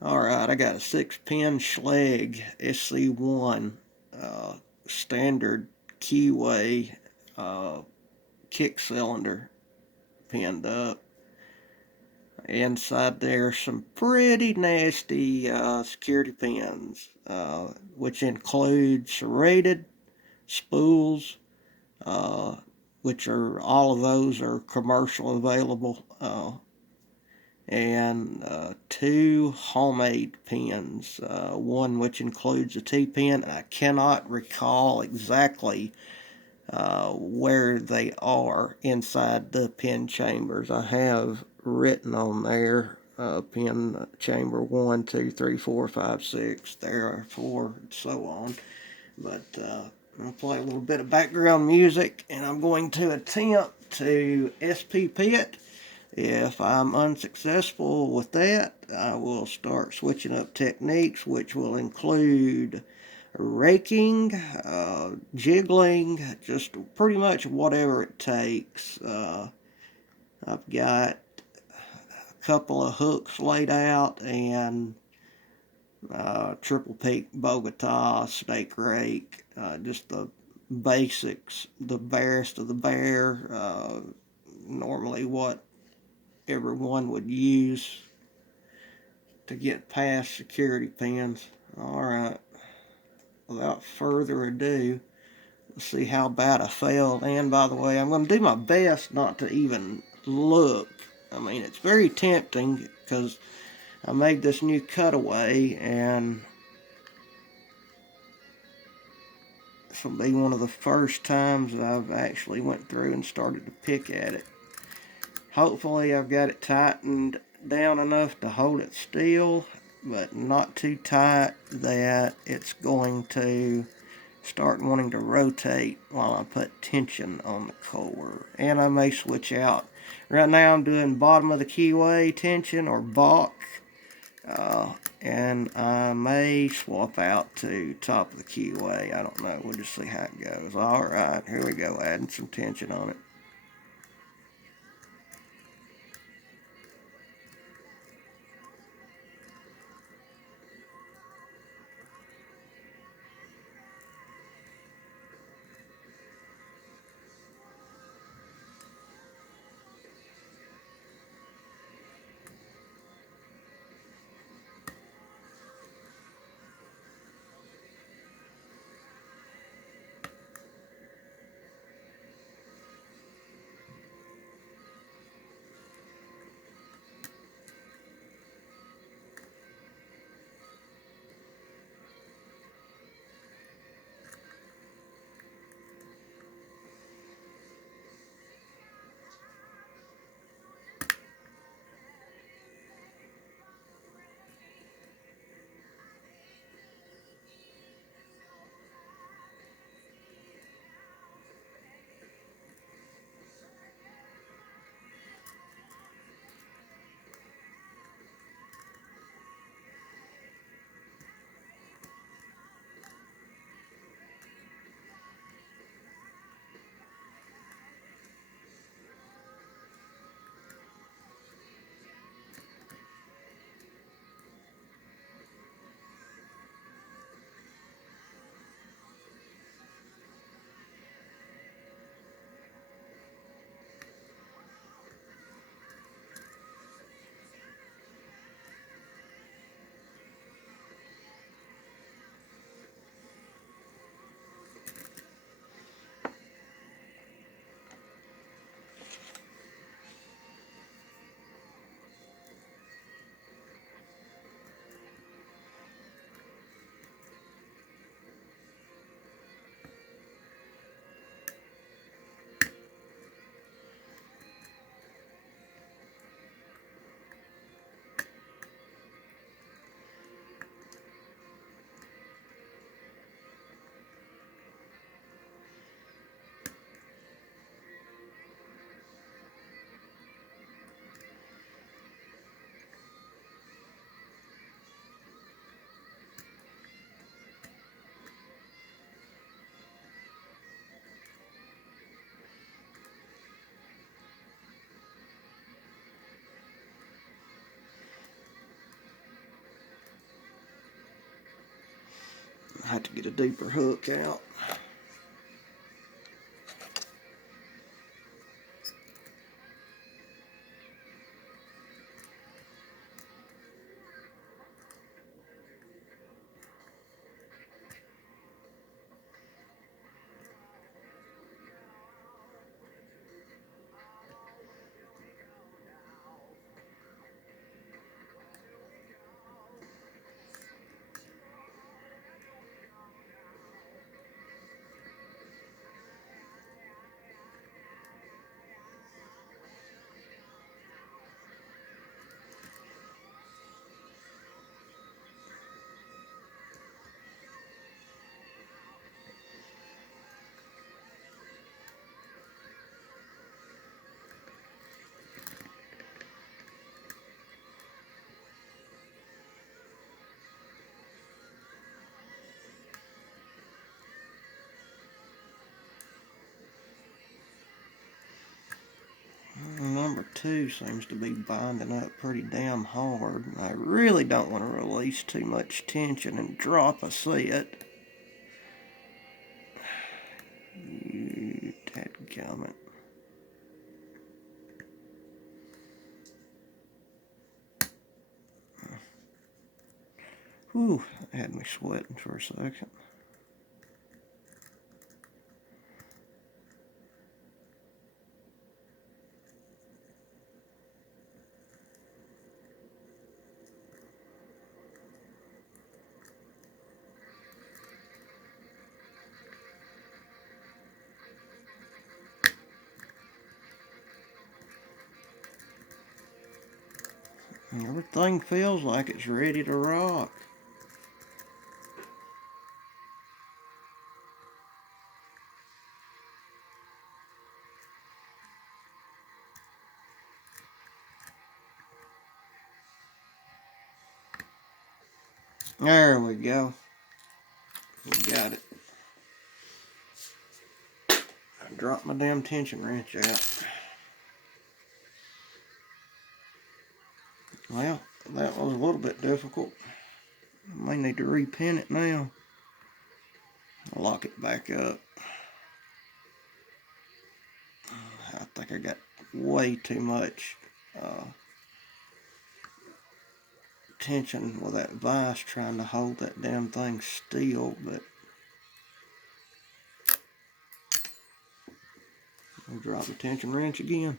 Alright, I got a 6-pin Schlage SC1 standard keyway kick cylinder pinned up. Inside there some pretty nasty security pins, which include serrated spools, which are all of those are commercial available, and 2 homemade pins, one which includes a T-pin. I cannot recall exactly where they are inside the pin chambers. I have written on there pin chamber 1, 2, 3, 4, 5, 6. There are 4, and so on. But I'm going to play a little bit of background music, and I'm going to attempt to SPP it. If I'm unsuccessful with that, I will start switching up techniques, which will include raking, jiggling, just pretty much whatever it takes. I've got a couple of hooks laid out and triple peak Bogota stake rake, just the basics, the barest of the bare, normally what everyone would use to get past security pins. Alright, without further ado, let's see how bad I failed. And by the way, I'm going to do my best not to even look. I mean, it's very tempting because I made this new cutaway, and this will be one of the first times that I've actually went through and started to pick at it. Hopefully I've got it tightened down enough to hold it still, but not too tight that it's going to start wanting to rotate while I put tension on the core. And I may switch out. Right now I'm doing bottom of the keyway tension, or Bach, and I may swap out to top of the keyway. I don't know. We'll just see how it goes. Alright, here we go, adding some tension on it. I have to get a deeper hook out. Number 2 seems to be binding up pretty damn hard. I really don't want to release too much tension and drop a set. You dadgummit. Whew, that had me sweating for a second. Everything feels like it's ready to rock. There we go. We got it. I dropped my damn tension wrench out. Well, that was a little bit difficult. I may need to repin it now. I'll lock it back up. I think I got way too much tension with that vise trying to hold that damn thing still, but I'll drop the tension wrench again.